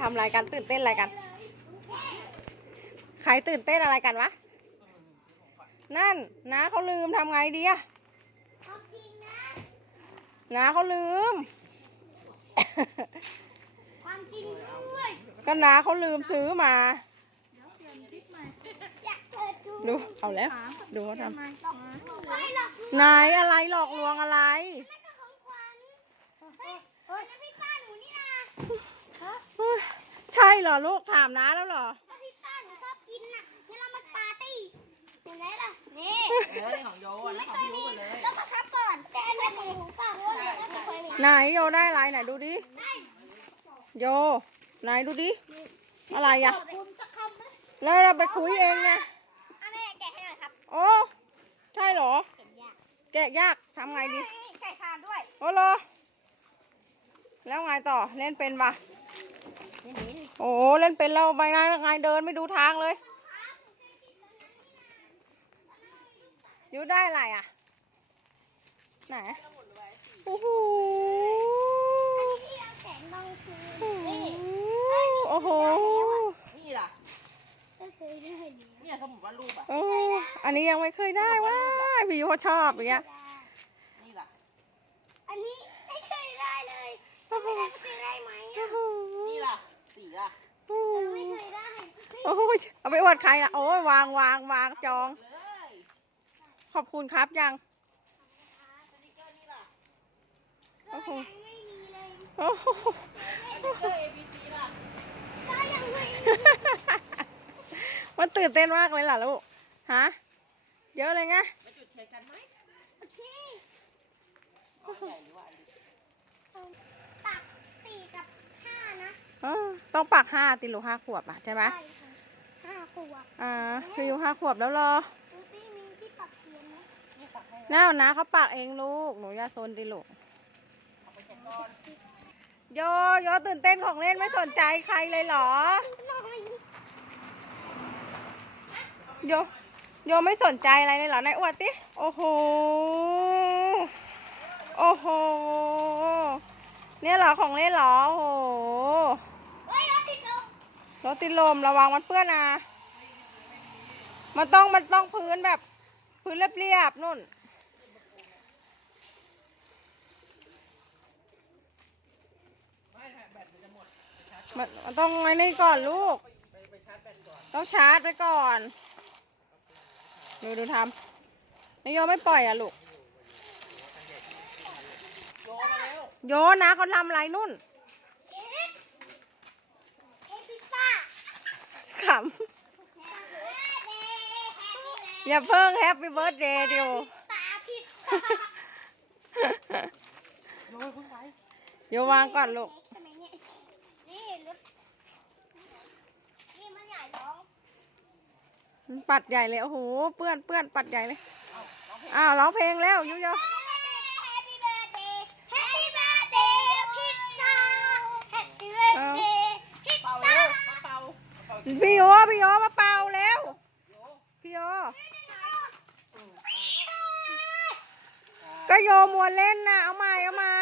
ทำอะไรกันตื่นเต้นอะไรกัน ใครตื่นเต้นอะไรกันวะ นั่นน้าเขาลืมทำไงดีอะน้าเขาลืม ความจริงด้วยก็น้าเขาลืมซื้อมาอยากเปิดดูดูเอาแล้ว ดูเขาทหลอกเฮ้ยหลอกำนายอะไรหลอกลวงอะไร เหรอลูกถามน้าแล้วเหรอก็พิซซ่าหนูชอบกินน่ะงั้นเรามาปาร์ตี้เห็นไหมล่ะนี่เออนี่ของโยอันนี้ของพี่รู้กันเลยต้องมาทับก่อนแต่อันนี้ของหนูเปล่าเพราะว่าเดี๋ยวไม่เคยมีไหนโยได้อะไรไหนดูดิได้โยไหนดูดิ อะไรอะขอบคุณสักคำไหมแล้วเราไปคุยเองไงอะแม่แกะให้หน่อยครับโอ้ใช่เหรอ เห็นยากแกะยากทำไงดีใส่ทานด้วย โอ้โลแล้วไงต่อเล่นเป็นปะ โอ้เล่นเป็นแล้วไปไงไงเดินไม่ดูทางเลยอยู่ได้อะไรอะ ไหนโอ้โหอันนี้ที่เราแสงตอนกลางคืนนี่โอ้โหนี่ล่ะก็เคยได้เลยเนี่ยสมมติว่ารูปอะโอ้อันนี้ยังไม่เคยได้ว้ายพี่เขาชอบอย่างเงี้ยนี่ล่ะอันนี้ไม่เคยได้เลยถ้าไม่ได้เคยได้ไหมโอ้อะโหนี่ล่ะ สีล่ะโอ้โหไม่เคยได้เฮ้ยโอ้ยเอาไปอวดใครอะโอ้ยวางวางวางจอง เลยขอบคุณครับยัง สติกเกอร์นี่ล่ะก็ยังไม่มีเลยโอ้โหสติกเกอร์ A B C ล่ะก็ยังไม่มีมันตื่นเต้นมากเลยล่ะลูกฮะเยอะเลยไงมาจุดเช็คกันไหมโอเคเอาใหญ่หรือว่าอันเล็กตักสี่กับห้านะ เออ ต้องปักห้าติลูกห้าขวบอะใช่ไหมใช่ค่ะห้าขวบอ่าคืออยู่ห้าขวบแล้วเหรอดูสิมีที่ตักเทียนไหมนี่ตักให้แน่วนะเขาปักเองลูกหนูอย่าโซนติลูกเอาไปเช็คก่อนโยโยตื่นเต้นของเล่นไม่สนใจใครเลยเหรอ น้อยโยโยไม่สนใจอะไรเลยเหรอนายอวดติโอ้โห โอ้โห เนี่ยเหรอของเล่นเหรอ โอ้โห เฮ้ยรถติดลม ร ถติดลมระวังมันเปื้อนนะมันต้องมันต้องพื้นแบบ พื้นเรียบๆนุ่น มันมันต้องไอ้นี่ก่อนลูก ต้องชาร์จไว้ก่อน ดูดูทำนายโยไม่ปล่อยอะลูก โยมาแล้วโยนะเขาทำอะไรนุ่น เอ๊ะเอ๊ะพิซซ่า ขำ อย่าเพิ่งแฮปปี้เบิร์ดเดย์เดียวตาผิดโยเพิ่งไปโยวางก่อนลูกสมัยเนี้ยนี่รถนี่มันใหญ่น้องปัดใหญ่เลยโอ้โหเปื้อนเปื้อนปัดใหญ่เลยเอาน้องเพลงอ้าวร้องเพลงแล้วยุโย Happy birthday Happy birthday พิซซ่า Happy birthday พิซเป่าซ่าเร็วมาเป่ามาเป่า พี่โยพี่โยมาเป่าแล้ว โย พี่โย อืม ก็โยมัวเล่นนะเอาใหม่เอาใหม่